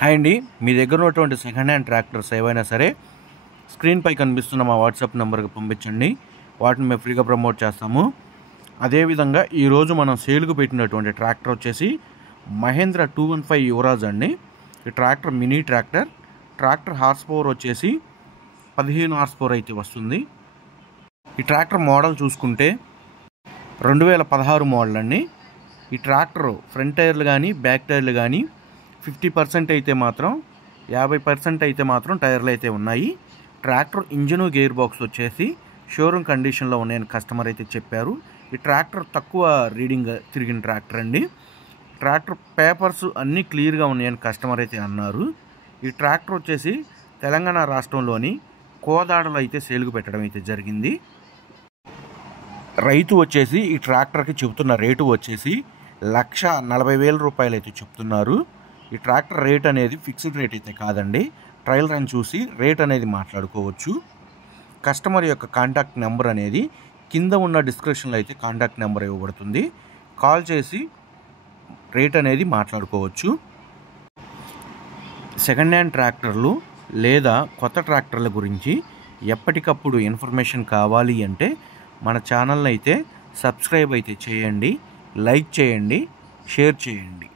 Hi అండి, మీ దగ్గర ఉన్నటువంటి సెకండ్ హ్యాండ్ ట్రాక్టర్స్ ఏవైనా సరే స్క్రీన్పై కనిపిస్తున్న మా వాట్సాప్ నెంబర్కి పంపించండి. వాటిని మేము ఫ్రీగా ప్రమోట్ చేస్తాము. అదేవిధంగా ఈరోజు మనం సేల్కు పెట్టినటువంటి ట్రాక్టర్ వచ్చేసి మహేంద్ర 215 యువరాజ్ అండి. ఈ tractor mini tractor horse power వచ్చేసి 15 హార్స్ పవర్ అయితే వస్తుంది. ఈ ట్రాక్టర్ మోడల్ చూసుకుంటే 2016 మోడల్ అండి. ఈ ట్రాక్టర్ ఫ్రంట్ టైర్లు కానీ బ్యాక్ టైర్లు కానీ 50% అయితే మాత్రం 50% అయితే మాత్రం టైర్లు అయితే ఉన్నాయి. ట్రాక్టర్ ఇంజను గేర్ బాక్స్ వచ్చేసి షోరూమ్ కండిషన్లో ఉన్నాయని కస్టమర్ అయితే చెప్పారు. ఈ ట్రాక్టర్ తక్కువ రీడింగ్ తిరిగిన ట్రాక్టర్ అండి. ట్రాక్టర్ పేపర్స్ అన్నీ క్లియర్గా ఉన్నాయని కస్టమర్ అయితే అన్నారు. ఈ ట్రాక్టర్ వచ్చేసి తెలంగాణ రాష్ట్రంలోని కోదాడలో అయితే సేల్కు పెట్టడం అయితే జరిగింది. రైతు వచ్చేసి ఈ ట్రాక్టర్కి చెబుతున్న రేటు వచ్చేసి 1,40,000 రూపాయలు అయితే చెప్తున్నారు. ఈ ట్రాక్టర్ రేట్ అనేది ఫిక్స్డ్ రేట్ అయితే కాదండి. ట్రయల్ రన్ చూసి రేట్ అనేది మాట్లాడుకోవచ్చు. కస్టమర్ యొక్క కాంటాక్ట్ నెంబర్ అనేది కింద ఉన్న డిస్క్రిప్షన్లో అయితే కాంటాక్ట్ నెంబర్ ఇవ్వబడుతుంది. కాల్ చేసి రేట్ అనేది మాట్లాడుకోవచ్చు. సెకండ్ హ్యాండ్ ట్రాక్టర్లు లేదా కొత్త ట్రాక్టర్ల గురించి ఎప్పటికప్పుడు ఇన్ఫర్మేషన్ కావాలి అంటే మన ఛానల్ని అయితే సబ్స్క్రైబ్ అయితే చేయండి, లైక్ చేయండి, షేర్ చేయండి.